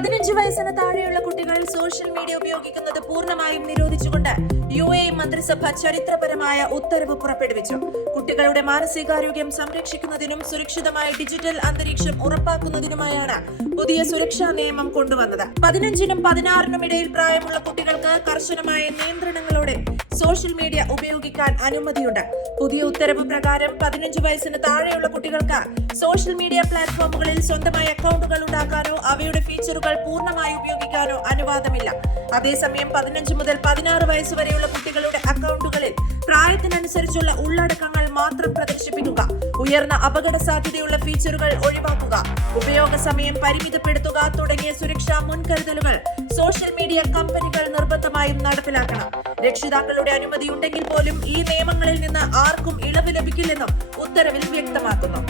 15 വയസ്സിന് താഴെയുള്ള കുട്ടികൾ സോഷ്യൽ മീഡിയ ഉപയോഗിക്കുന്നത് പൂർണ്ണമായും നിരോധിച്ചുകൊണ്ട് UAE മന്ത്രിസഭ ചരിത്രപരമായ ഉത്തരവ് പുറപ്പെടുവിച്ചു. കുട്ടികളുടെ മാനസികാരോഗ്യം സംരക്ഷിക്കുന്നതിനും സുരക്ഷിതമായ ഡിജിറ്റൽ അന്തരീക്ഷം ഉറപ്പാക്കുന്നതിനുമായാണ് പുതിയ സുരക്ഷാ നിയമം കൊണ്ടുവന്നത്. 15നും 16നും ഇടയിൽ പ്രായമുള്ള കുട്ടികൾക്ക് കർശനമായ നിയന്ത്രണങ്ങളോടെ സോഷ്യൽ മീഡിയ ഉപയോഗിക്കാൻ അനുമതിയുണ്ട്. പുതിയ ഉത്തരവ് പ്രകാരം 15 വയസ്സിന് താഴെയുള്ള കുട്ടികൾക്ക് സോഷ്യൽ മീഡിയ പ്ലാറ്റ്ഫോമുകളിൽ സ്വന്തമായി അക്കൗണ്ടുകൾ ഉണ്ടാക്കാനോ അവയുടെ ഫീച്ചറുകൾ പൂർണ്ണമായി ഉപയോഗിക്കാനോ അനുവാദമില്ല. അതേസമയം 15 മുതൽ 16 വയസ്സ് വരെയുള്ള കുട്ടികളുടെ അക്കൗണ്ടുകളിൽ പ്രായത്തിനനുസരിച്ചുള്ള ഉള്ളടക്കങ്ങൾ മാത്രം പ്രദർശിപ്പിക്കുക, ഉയർന്ന അപകട സാധ്യതയുള്ള ഫീച്ചറുകൾ ഒഴിവാക്കുക, ഉപയോഗ സമയം പരിമിതപ്പെടുത്തുക തുടങ്ങിയ സുരക്ഷാ മുൻകരുതലുകൾ സോഷ്യൽ മീഡിയ കമ്പനികൾ നിർബന്ധമായും നടപ്പിലാക്കണം. രക്ഷിതാക്കളുടെ അനുമതി ഉണ്ടെങ്കിൽ പോലും ഈ നിയമങ്ങളിൽ നിന്ന് ആർക്കും ഇളവ് ലഭിക്കില്ലെന്നും ഉത്തരവിൽ വ്യക്തമാക്കുന്നു.